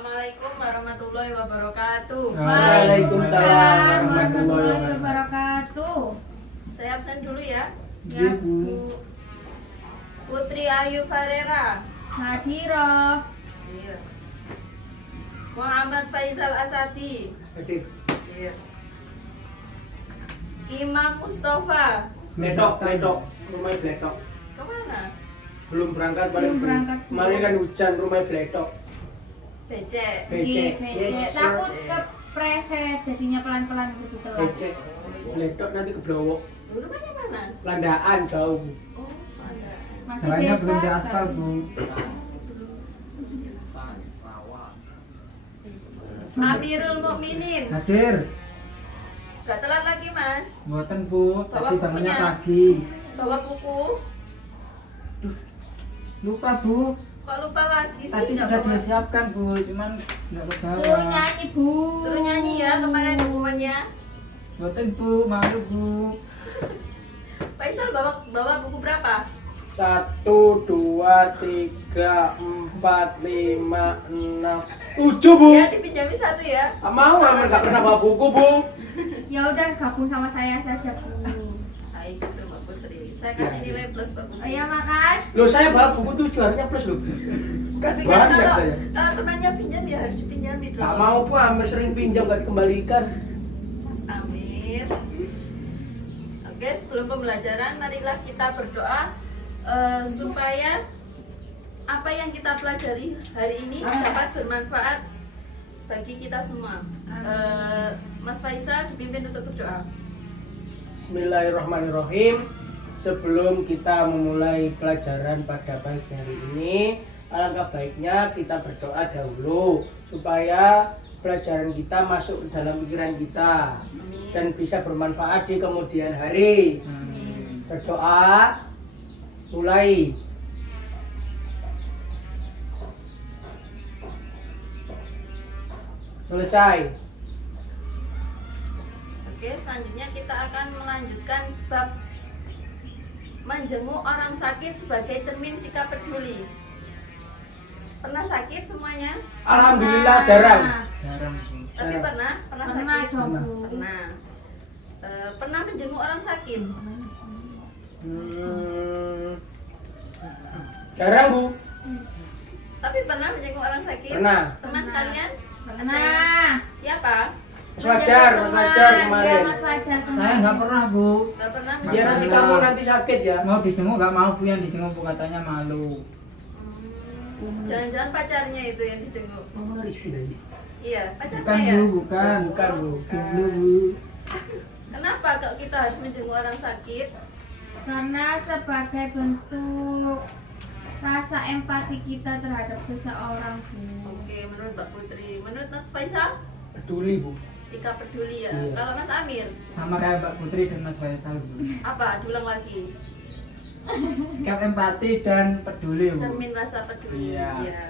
Assalamualaikum warahmatullahi wabarakatuh. Waalaikumsalam warahmatullahi wabarakatuh. Saya absen dulu ya. Ya, Bu. Putri Ayu Farera. Hadiro. Iya. Muhammad Faisal Asadi. Hadir. Iya. Imam Mustafa. Pledok. Rumah pledok. Kemana? Belum berangkat, Belum berangkat. Kemarin kan hujan, rumah pledok. Becek. Becek. Becek. Yes, Takut sir. kepreset jadinya pelan-pelan gitu tuh. Becek. Pledok nanti ke Blowok. Rumahnya mana? Landaan jauh. Oh, ada. Masih Jalannya desa, belum diaspal, kan? Bu. Amirul Mukminin. Hadir. Gak telat lagi, Mas. Mboten, Bu. Bawa Tadi bangunnya bukunya. pagi. Bawa buku. Lupa, Bu. Kok lupa lagi sih? Tadi Nggak sudah bawa. disiapkan, Bu. Cuman nggak kebawa. Suruh nyanyi, Bu. Suruh nyanyi ya kemarin hukumannya. Mboten, Bu. Malu, Bu. Faisal bawa buku berapa? 1, 2, 3, 4, 5, 6, 7, Bu. Ya dipinjami satu ya. Mau Amir nggak pernah bawa buku, Bu. Ya udah gabung sama saya saja, Bu. Baik itu Mbak Putri. Saya kasih nilai plus Mbak Putri. Oh ya, makas. Loh, saya bawa buku 7 harusnya plus, loh. Kan Tapi kan banyak kalau, saya. kalau temannya pinjam ya harus dipinjami dong. Nggak mau, Bu. Amir sering pinjam nggak dikembalikan. Mas Amir. Oke, sebelum pembelajaran marilah kita berdoa supaya apa yang kita pelajari hari ini dapat bermanfaat bagi kita semua. Mas Faisal dipimpin untuk berdoa. Bismillahirrahmanirrahim. Sebelum kita memulai pelajaran pada pagi hari ini, alangkah baiknya kita berdoa dahulu supaya pelajaran kita masuk ke dalam pikiran kita Amin. dan bisa bermanfaat di kemudian hari. Berdoa mulai. Selesai. Oke, selanjutnya kita akan melanjutkan bab menjenguk orang sakit sebagai cermin sikap peduli. Pernah sakit semuanya? Alhamdulillah jarang. Jarang, Bu. Tapi Jarang. pernah Pernah sakit? dong, Bu. Pernah. Pernah menjenguk orang sakit? Jarang, Bu. Tapi pernah menjenguk orang sakit? Pernah. Teman Pernah. kalian? Nah, Siapa? Mas Fajar kemarin. Ya, Mas Fajar kemarin. Saya nggak pernah, Bu. Gak pernah Ya menjenguk nanti orang kamu sakit? nanti sakit ya. Mau dijenguk nggak mau, Bu. Yang dijenguk, Bu, katanya malu. Jangan-jangan pacarnya itu yang dijenguk? Kamu Rizky tadi. Iya, pacarnya Bukan, ya? Bu. Bukan. Bukan, Bu. Dulu, Bu. Kenapa kok kita harus menjenguk orang sakit? Karena sebagai bentuk rasa empati kita terhadap seseorang, Bu. Oke, menurut Mbak Putri. Menurut Mas Faisal? Peduli, Bu. Sikap peduli ya. Iya. Kalau Mas Amir? Sama kayak Mbak Putri dan Mas Faisal, Bu. Apa? Diulang lagi. Sikap empati dan peduli, Bu. Cermin rasa peduli. Iya. Iya.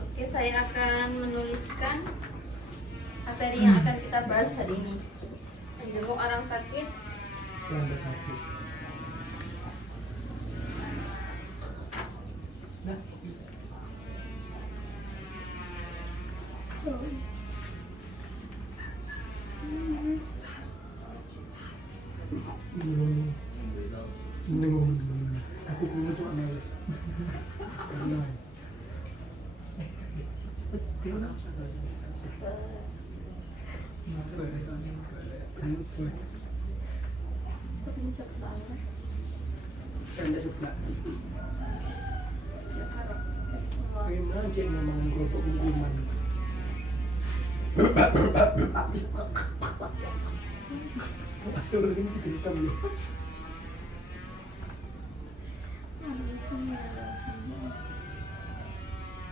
Oke, saya akan menuliskan materi yang akan kita bahas hari ini. Menjenguk orang sakit. Yang bersakit. Nah, aku belum cuma nulis. Anda sebelah. Gimana cek ngomongin kerupuk gimana? Pasti orang ini digentam ya.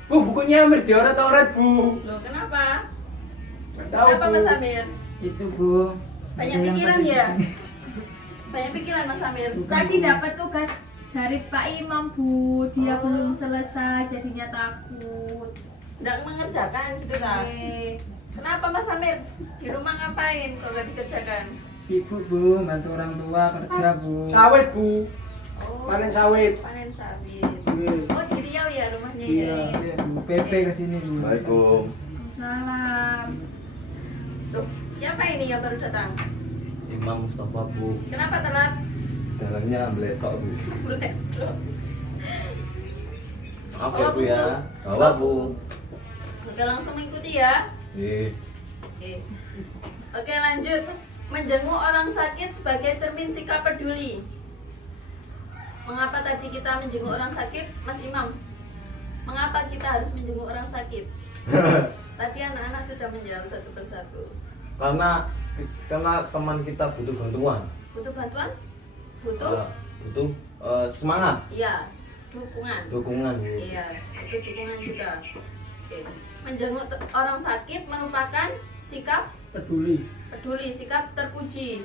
Bu, bukunya Amir dioret-oret, Bu. Loh, kenapa? Nggak tahu, Kenapa Bu. Mas Amir? Itu, Bu. Banyak Ada yang pikiran penting. ya? Banyak pikiran Mas Amir. Tadi dapat tugas dari Pak Imam, Bu. Dia Oh. belum selesai, jadinya takut. Nggak mengerjakan gitu kan? Oke. Kenapa Mas Amir? Di rumah ngapain kalau nggak dikerjakan? Sibuk, Bu. Bantu orang tua kerja, Bu. Sawit, Bu. Oh, Panen sawit. panen sawit. Iya. Oh, di Riau ya rumahnya Iya. ya? Iya, Bu. PP kesini Bu. Assalamualaikum. Salam. Tuh, siapa ini yang baru datang? Imam Mustafa Bu. Kenapa telat? Dalamnya meletok Bu. Maaf ya Bawa Bu ya. Bawa Bu. Oke, langsung mengikuti ya. Iya. Oke, lanjut. Menjenguk orang sakit sebagai cermin sikap peduli. Mengapa tadi kita menjenguk orang sakit, Mas Imam? Mengapa kita harus menjenguk orang sakit? Tadi anak-anak sudah menjawab satu persatu. Karena teman kita butuh bantuan. Butuh bantuan? Butuh? Butuh semangat, Iya, dukungan. dukungan Bu. Iya, itu dukungan juga. Oke. Menjenguk orang sakit merupakan sikap Peduli. peduli, sikap terpuji,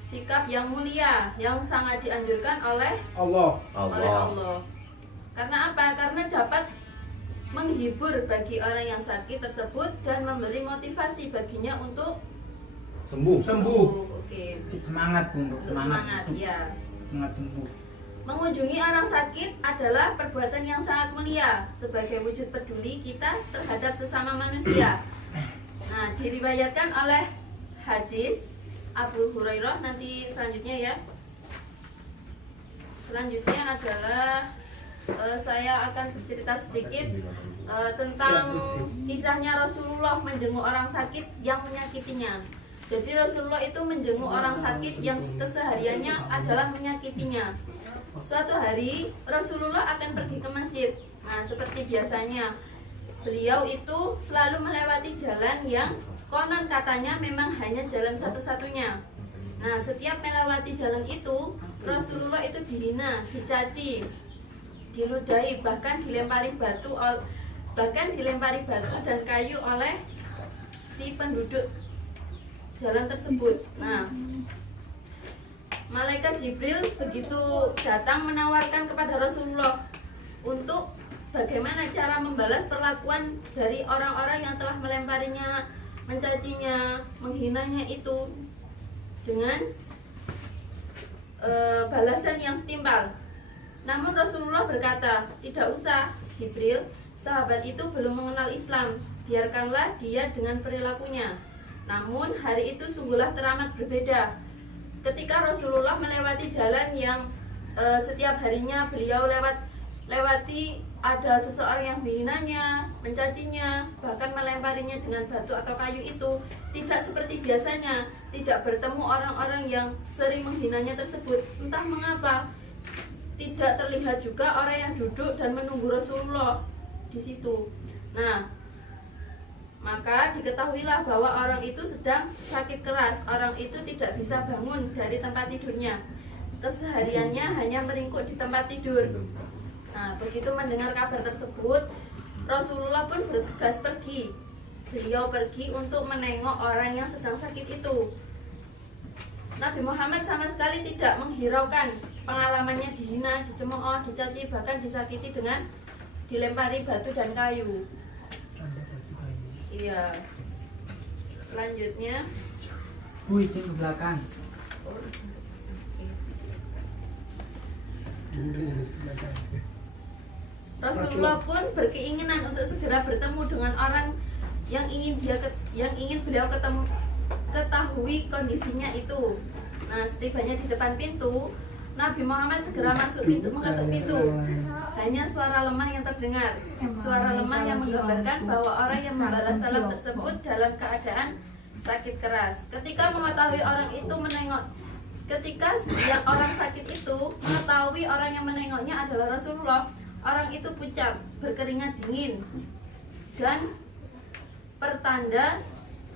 sikap yang mulia, yang sangat dianjurkan oleh Allah. Allah. Karena apa? Karena dapat menghibur bagi orang yang sakit tersebut dan memberi motivasi baginya untuk Sembuh. Sembuh. Oke. Semangat Bu, untuk Untuk semangat. semangat, ya. Semangat sembuh. Mengunjungi orang sakit adalah perbuatan yang sangat mulia sebagai wujud peduli kita terhadap sesama manusia. Nah, diriwayatkan oleh hadis Abu Hurairah, nanti selanjutnya ya. Selanjutnya adalah saya akan bercerita sedikit tentang kisahnya Rasulullah menjenguk orang sakit yang menyakitinya. Jadi Rasulullah itu menjenguk orang sakit yang kesehariannya adalah menyakitinya. Suatu hari Rasulullah akan pergi ke masjid. Nah, seperti biasanya beliau itu selalu melewati jalan yang konon katanya memang hanya jalan satu-satunya. Nah, setiap melewati jalan itu Rasulullah itu dihina, dicaci, diludahi, bahkan dilempari batu dan kayu oleh si penduduk jalan tersebut. Nah, malaikat Jibril begitu datang menawarkan kepada Rasulullah untuk bagaimana cara membalas perlakuan dari orang-orang yang telah melemparinya, mencacinya, menghinanya itu dengan balasan yang setimpal. Namun Rasulullah berkata, "Tidak usah, Jibril, sahabat itu belum mengenal Islam. Biarkanlah dia dengan perilakunya." Namun hari itu sungguhlah teramat berbeda. Ketika Rasulullah melewati jalan yang setiap harinya beliau lewati, ada seseorang yang menghinanya, mencacinya, bahkan melemparinya dengan batu atau kayu itu, tidak seperti biasanya, tidak bertemu orang-orang yang sering menghinanya tersebut. Entah mengapa, tidak terlihat juga orang yang duduk dan menunggu Rasulullah di situ. Nah, maka diketahuilah bahwa orang itu sedang sakit keras. Orang itu tidak bisa bangun dari tempat tidurnya. Kesehariannya hanya meringkuk di tempat tidur. Nah, begitu mendengar kabar tersebut, Rasulullah pun bergegas pergi. Beliau pergi untuk menengok orang yang sedang sakit itu. Nabi Muhammad sama sekali tidak menghiraukan pengalamannya dihina, dicemooh, dicaci, bahkan disakiti dengan dilempari batu dan kayu. Iya. Selanjutnya, Bu, izin ke belakang. Rasulullah pun berkeinginan untuk segera bertemu dengan orang yang ingin beliau ketahui kondisinya itu. Nah, setibanya di depan pintu, Nabi Muhammad segera masuk pintu, mengetuk pintu. Hanya suara lemah yang terdengar. Suara lemah yang menggambarkan bahwa orang yang membalas salam tersebut dalam keadaan sakit keras. Ketika yang orang sakit itu mengetahui orang yang menengoknya adalah Rasulullah, orang itu pucat, berkeringat dingin, dan pertanda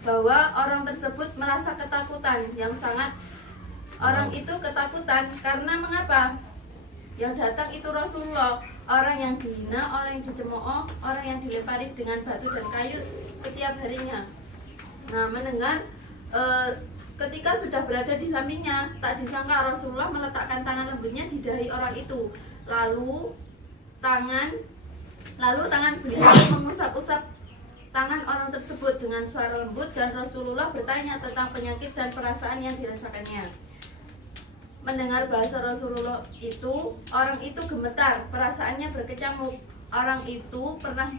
bahwa orang tersebut merasa ketakutan yang sangat. Orang itu ketakutan karena mengapa? Yang datang itu Rasulullah, orang yang dihina, orang yang dicemooh, orang yang dilempari dengan batu dan kayu setiap harinya. Nah, mendengar ketika sudah berada di sampingnya, tak disangka Rasulullah meletakkan tangan lembutnya di dahi orang itu. Lalu tangan beliau mengusap-usap tangan orang tersebut dengan suara lembut, dan Rasulullah bertanya tentang penyakit dan perasaan yang dirasakannya. Mendengar bahasa Rasulullah itu, orang itu gemetar, perasaannya berkecamuk. Orang itu pernah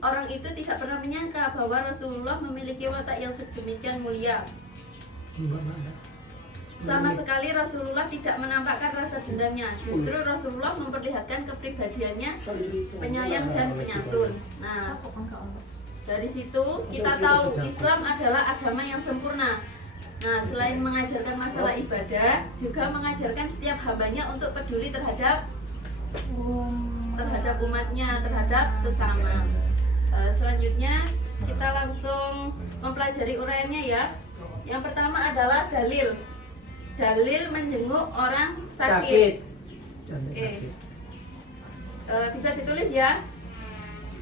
orang itu tidak pernah menyangka bahwa Rasulullah memiliki watak yang sedemikian mulia. Sama sekali Rasulullah tidak menampakkan rasa dendamnya. Justru Rasulullah memperlihatkan kepribadiannya penyayang dan penyantun. Nah, dari situ kita tahu Islam adalah agama yang sempurna. Nah, selain mengajarkan masalah ibadah, juga mengajarkan setiap hambanya untuk peduli terhadap umatnya, terhadap sesama. Selanjutnya kita langsung mempelajari uraiannya ya. Yang pertama adalah dalil. Dalil menjenguk orang sakit. Oke. Bisa ditulis ya.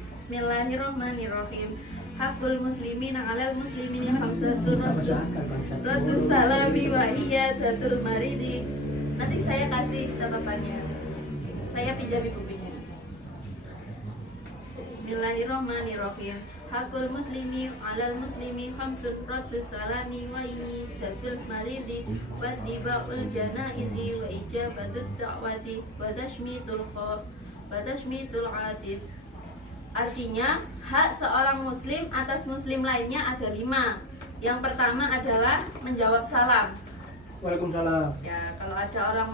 Bismillahirrahmanirrahim. Hakul muslimin 'alal muslimin hamsatun raddus salami wa iyadatul maridi. Nanti saya kasih catatannya. Saya pinjami bukunya. Bismillahirrahmanirrahim. Hakul muslimi 'alal muslimi khamsun raddus salami wa iyadatul maridi wa tibaul janaizi wa ijabatut da'wati wa tashmitul atis. Artinya, hak seorang muslim atas muslim lainnya ada 5. Yang pertama adalah menjawab salam. Waalaikumsalam. Ya, kalau ada orang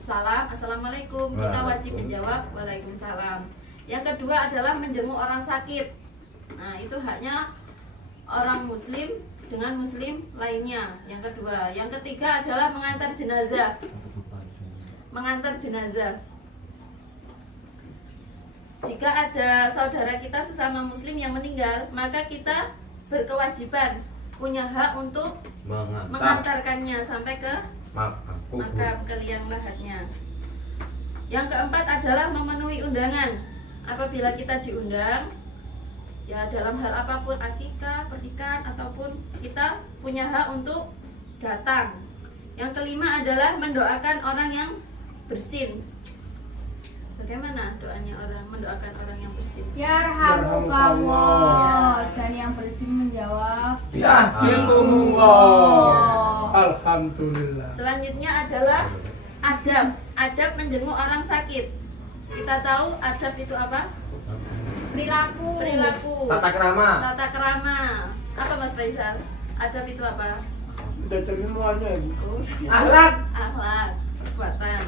salam, assalamualaikum, kita wajib menjawab waalaikumsalam. Yang kedua adalah menjenguk orang sakit. Nah, itu haknya orang muslim dengan muslim lainnya. Yang kedua, yang ketiga adalah mengantar jenazah. Mengantar jenazah. Jika ada saudara kita sesama muslim yang meninggal, maka kita berkewajiban, punya hak untuk mengantarkannya sampai ke makam, ke liang lahatnya. Yang keempat adalah memenuhi undangan. Apabila kita diundang, ya dalam hal apapun, akikah, pernikahan, ataupun kita punya hak untuk datang. Yang kelima adalah mendoakan orang yang bersin. Bagaimana doanya orang mendoakan orang yang bersin? Yarhamukallah. Dan yang bersin menjawab Yahdikumullah. Alhamdulillah. Selanjutnya adalah adab. Adab menjenguk orang sakit. Kita tahu adab itu apa? perilaku. Tata kerama. Tata kerama. Apa Mas Faisal? Adab itu apa? Udah semuanya Ibu. Akhlak. Akhlak. Perbuatan.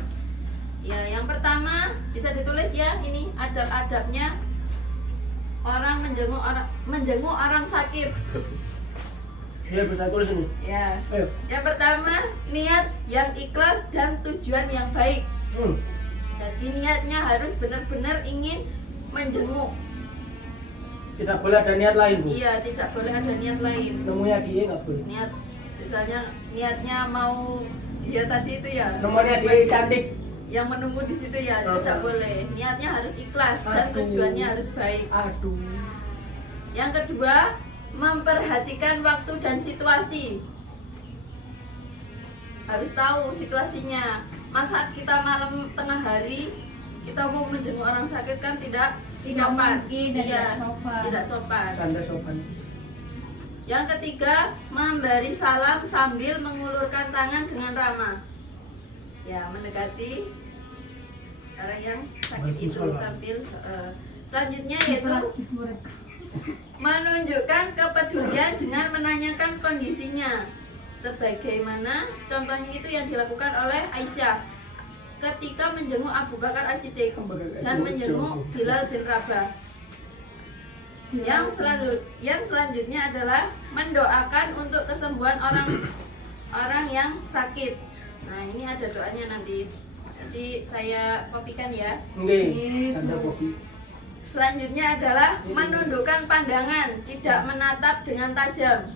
Ya, yang pertama bisa ditulis ya, ini adab-adabnya orang menjenguk orang sakit. Iya, bisa tulis ini. Ya. Ayo. Yang pertama, niat yang ikhlas dan tujuan yang baik. Jadi niatnya harus benar-benar ingin menjenguk. Tidak boleh ada niat lain, Bu. Iya, tidak boleh ada niat lain. Nemunya dia nggak boleh. Niat, misalnya niatnya mau, ya tadi itu ya. Nemunya dia cantik. Yang menunggu di situ ya, itu tidak boleh. Niatnya harus ikhlas dan Aduh. tujuannya harus baik. Aduh. Yang kedua, memperhatikan waktu dan situasi. Harus tahu situasinya. Masa kita malam tengah hari kita mau menjenguk orang sakit kan tidak sopan. mungkin dan Iya, tidak sopan. tidak sopan. Canda sopan. Yang ketiga, memberi salam sambil mengulurkan tangan dengan ramah. Ya, mendekati orang yang sakit itu sambil selanjutnya yaitu menunjukkan kepedulian dengan menanyakan kondisinya, sebagaimana contohnya itu yang dilakukan oleh Aisyah ketika menjenguk Abu Bakar As-Siddiq dan menjenguk Bilal bin Rabah. Yang selanjutnya adalah mendoakan untuk kesembuhan orang yang sakit. Nah, ini ada doanya nanti saya kopikan ya. Nggih, canda kopi. Selanjutnya adalah menundukkan pandangan, tidak menatap dengan tajam.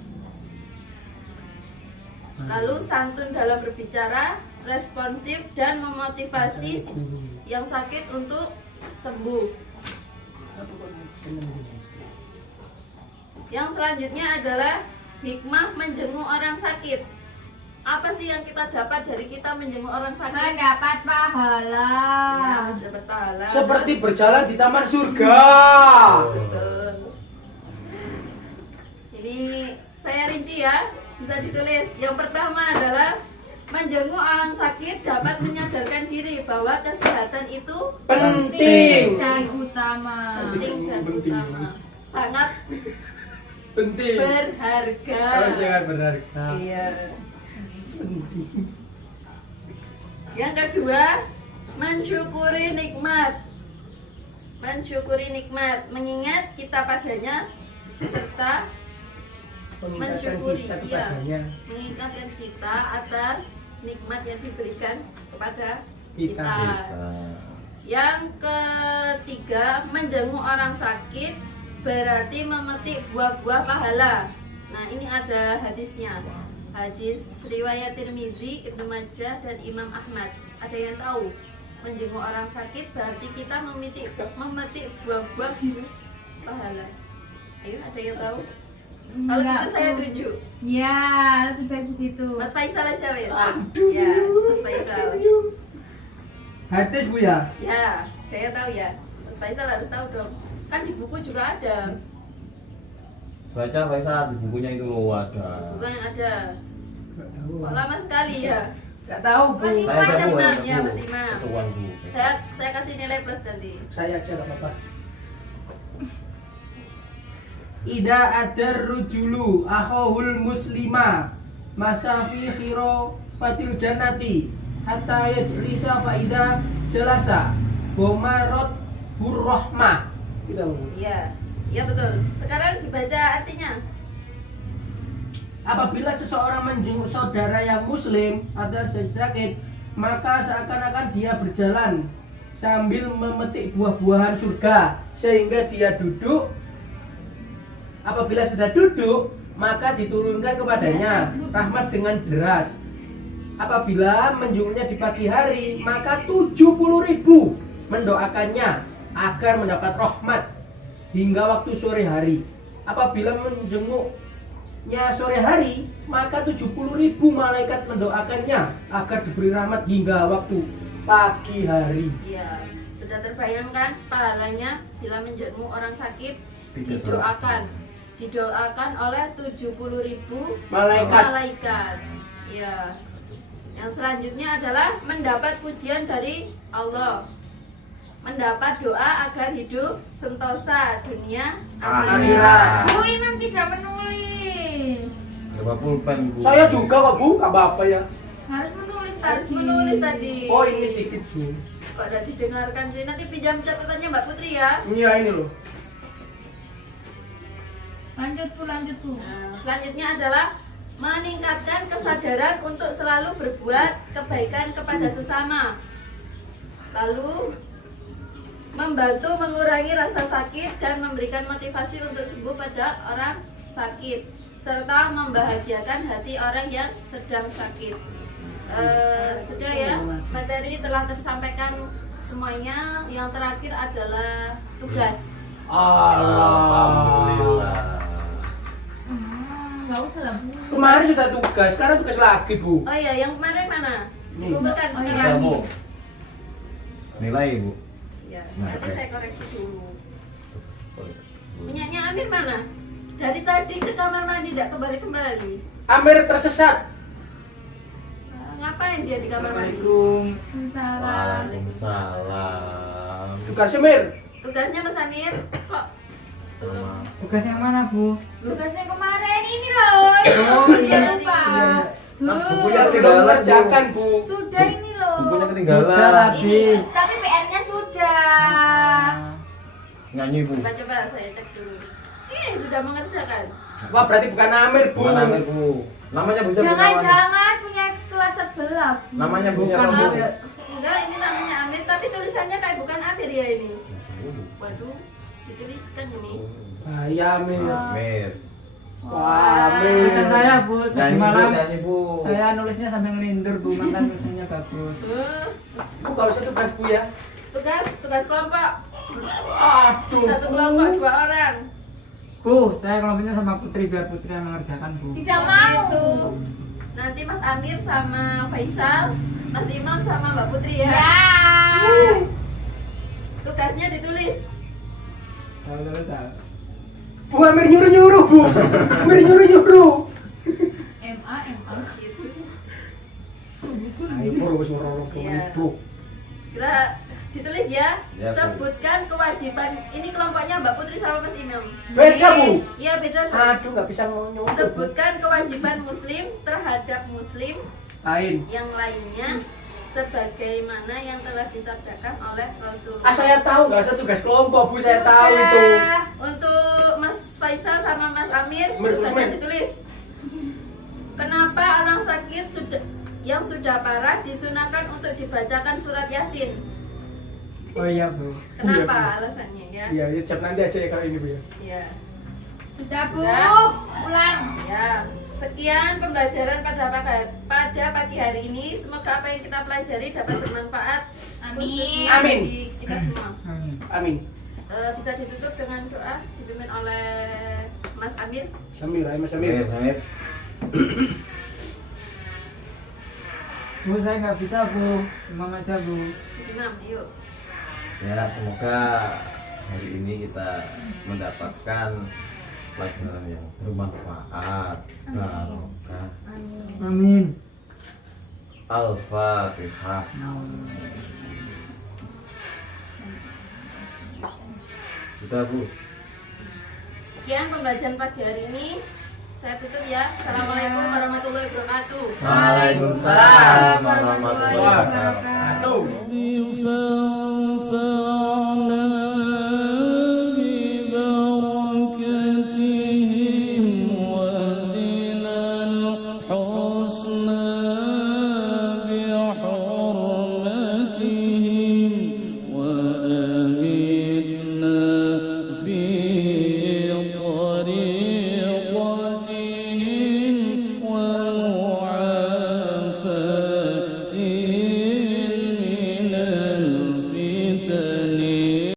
Lalu santun dalam berbicara, responsif dan memotivasi yang sakit untuk sembuh. Yang selanjutnya adalah hikmah menjenguk orang sakit. Apa sih yang kita dapat dari kita menjenguk orang sakit? Mendapat pahala. Ya, dapat pahala. Seperti Terus- berjalan di taman surga. Betul. Ini saya rinci ya, bisa ditulis. Yang pertama adalah Menjenguk orang sakit dapat menyadarkan diri bahwa kesehatan itu Penting. dan utama. penting dan utama, sangat Penting. berharga. Kalau jangan berharga. Iya. Penting. Yang kedua, mensyukuri nikmat. Mensyukuri nikmat, mengingat kita padanya serta Mengingatkan mensyukuri, kita iya. kepadanya. mengingatkan kita atas nikmat yang diberikan kepada Kita. kita. Yang ketiga, menjenguk orang sakit berarti memetik buah-buah pahala. Nah, ini ada hadisnya. Hadis riwayat Tirmizi, Ibnu Majah dan Imam Ahmad. Ada yang tahu? Menjenguk orang sakit berarti kita memetik buah-buah pahala. Ayo, ada yang tahu? Kalau Enggak, gitu saya Bu. tunjuk. Ya, lebih baik begitu. Mas Faisal aja wes. Aduh. Ya, Mas Faisal. Hadis Bu ya. Ya, saya tahu ya. Mas Faisal harus tahu dong. Kan di buku juga ada. Baca Faisal di bukunya itu loh ada. Buku yang ada. Nggak tahu. Kok lama sekali ya? Nggak tahu, Bu. Mas Saya Mas kesuwan, Imam, ya, Bu. Mas Imam. Kesuwan, Bu. Saya kasih nilai plus nanti. Saya aja nggak apa-apa. Ida adar rujulu akhahul muslima masafi khiro fatil jannati hatta yajlisa faida jalasa bomarot burrohmah. Gitu, Bu. Iya. Iya betul. Sekarang dibaca artinya. Apabila seseorang menjenguk saudara yang muslim atau sakit, maka seakan-akan dia berjalan sambil memetik buah-buahan surga sehingga dia duduk. Apabila sudah duduk, maka diturunkan kepadanya rahmat dengan deras. Apabila menjenguknya di pagi hari, maka 70.000 mendoakannya agar mendapat rahmat hingga waktu sore hari. Apabila menjenguknya sore hari, maka 70.000 malaikat mendoakannya agar diberi rahmat hingga waktu pagi hari. Iya. Sudah terbayangkan pahalanya bila menjenguk orang sakit Tidak didoakan oleh 70.000 Malaikat. malaikat. Ya. Yang selanjutnya adalah mendapat pujian dari Allah. Mendapat doa agar hidup sentosa dunia Akhirat. Bu Imam tidak menulis. Coba pulpen, Bu. Saya juga kok, Bu, nggak apa-apa ya. Harus menulis Harus tadi. menulis tadi. Oh, ini dikit, Bu. Kok udah didengarkan sih? Nanti pinjam catatannya Mbak Putri ya. Iya, ini loh. Lanjut Bu, lanjut Bu. Nah, selanjutnya adalah meningkatkan kesadaran untuk selalu berbuat kebaikan kepada sesama. Lalu membantu mengurangi rasa sakit dan memberikan motivasi untuk sembuh pada orang sakit, serta membahagiakan hati orang yang sedang sakit. Sudah ya, materi telah tersampaikan semuanya. Yang terakhir adalah tugas. Alhamdulillah. Enggak usah lah Bu. Kemarin sudah tugas, sekarang tugas lagi, Bu. Oh iya, yang kemarin mana? Nih. Kumpulkan Oh, sekarang. iya. Sudah, Bu. Nilai, Bu. Ya, Nah, nanti oke. saya koreksi dulu. Punyanya Amir mana? Dari tadi ke kamar mandi tidak kembali-kembali. Amir tersesat. Ngapain dia di kamar mandi? Assalamualaikum. Salam. Waalaikumsalam. Tugasnya, Mir. Tugasnya Mas Amir kok Sama. Tugas yang mana Bu? Tugasnya kemarin ini loh. Oh, Jangan iya. lupa. Nah, Bu, bukunya Yang ketinggalan, belum mengerjakan, Bu. Bu. sudah ini loh. Bukunya Sudah ketinggalan. tadi. Tapi PR-nya sudah. Nyanyi, Bu. coba saya cek dulu. Ini sudah mengerjakan. Wah, berarti bukan Amir, Bu. Bukan Amir, Bu. Namanya Bu siapa namanya? Jangan-jangan punya kelas sebelah. Bu. Namanya Bu siapa, Bukan, Bu? Bu. Enggak, ini namanya Amir tapi tulisannya kayak bukan Amir ya ini. Waduh, dituliskan ini. Bahaya, Amir. Amir. Wah, Amir. Tulisan saya Bu, tadi Nyanyi, Bu, malam nyanyi, Bu. saya nulisnya sambil ngelindur Bu, maka tulisannya bagus. Bu, gak usah tugas, Bu ya. Tugas kelompok. Aduh. Satu kelompok 2 orang. Bu, saya kelompoknya sama Putri biar Putri yang mengerjakan Bu. Tidak mau. Gitu. Nanti Mas Amir sama Faisal, Mas Imam sama Mbak Putri ya. Ya. Tugasnya ditulis. Tahu. Bu, Amir nyuruh-nyuruh, Bu. Amir nyuruh-nyuruh. MA. Gitu. Ayo pur wis ora Iya. Bu. Kita ditulis ya. Ya, Bu. Sebutkan kewajiban. Ini kelompoknya Mbak Putri sama Mas Imam. Beda Bu. Iya beda. Bu. Aduh nggak bisa ngomong. Sebutkan kewajiban muslim terhadap muslim Lain. yang lainnya sebagaimana yang telah disabdakan oleh Rasulullah. Ah saya tahu nggak usah tugas kelompok Bu, saya tahu itu. Untuk Mas Faisal sama Mas Amir, Mir, tugasnya Mir. ditulis. Kenapa orang sakit yang sudah parah disunahkan untuk dibacakan surat Yasin? Oh iya Bu. Kenapa alasannya ya? Iya, ya jawab nanti aja ya kalau ini Bu ya. Ya. Sudah Bu, Ya. pulang. Ya. Sekian pembelajaran pada pagi hari ini. Semoga apa yang kita pelajari dapat bermanfaat Amin. khususnya Amin. bagi kita semua. Amin. Amin. Bisa ditutup dengan doa dipimpin oleh Mas Amir. Samir, ayo Mas Samir, Samir. Samir. Bu, saya nggak bisa Bu. Imam aja Bu. Sinam, yuk. Ya, semoga hari ini kita mendapatkan pelajaran yang bermanfaat. Barokah. Amin. Al-Fatihah. Sudah Bu. Sekian pembelajaran pagi hari ini. Saya tutup ya. Assalamualaikum warahmatullahi wabarakatuh. Waalaikumsalam warahmatullahi wabarakatuh.